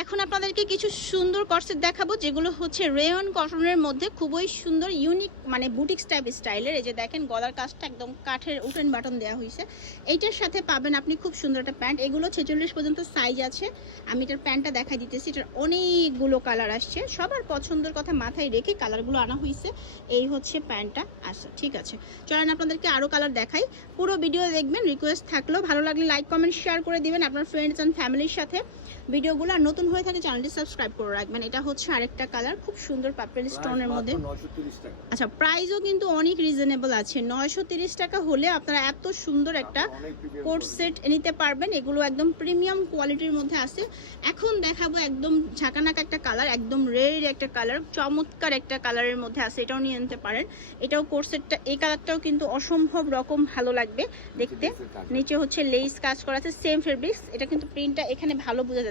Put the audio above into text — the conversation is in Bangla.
এখন আপনাদেরকে কিছু সুন্দর কর্সেট দেখাবো, যেগুলো হচ্ছে রেয়ন কটনের মধ্যে খুবই সুন্দর ইউনিক, মানে বুটিক্স টাইপ স্টাইলের। এই যে দেখেন গলার কাজটা একদম কাঠের উটেন বাটন দেওয়া হয়েছে। এইটার সাথে পাবেন আপনি খুব সুন্দর একটা প্যান্ট। এগুলো 46 পর্যন্ত সাইজ আছে। আমি এটার প্যান্টটা দেখাই দিতেছি। এটার অনেকগুলো কালার আসছে, সবার পছন্দের কথা মাথায় রেখে কালারগুলো আনা হয়েছে। এই হচ্ছে প্যান্টটা। আচ্ছা ঠিক আছে, চলেন আপনাদেরকে আরও কালার দেখাই। পুরো ভিডিও দেখবেন। রিকোয়েস্ট থাকলো ভালো লাগলে লাইক কমেন্ট শেয়ার করে দিবেন আপনার ফ্রেন্ডস অ্যান্ড ফ্যামিলির সাথে। ভিডিওগুলো আর নতুন হয়ে থাকে চ্যানেলটি সাবস্ক্রাইব করে রাখবেন। এটা হচ্ছে আরেকটা কালার, খুব সুন্দর পার্পল স্টোনের মধ্যে। আচ্ছা, প্রাইসও কিন্তু অনেক রিজনেবল আছে। 930 টাকা হলে আপনারা এত সুন্দর একটা কোট সেট নিতে পারবেন। এগুলো একদম প্রিমিয়াম কোয়ালিটির মধ্যে আছে। এখন দেখাবো একদম ঝাঁকানাকা একটা কালার, একদম রেড একটা কালার, চমৎকার একটা কালারের মধ্যে আছে। এটাও নিয়ে নিতে পারেন। এটাও কোট সেটটা, এই কালারটাও কিন্তু অসম্ভব রকম ভালো লাগবে দেখতে। নিচে হচ্ছে লেস কাজ করা আছে, সেম ফেব্রিক্স। এটা কিন্তু প্রিন্টটা এখানে ভালো বোঝা যাচ্ছে।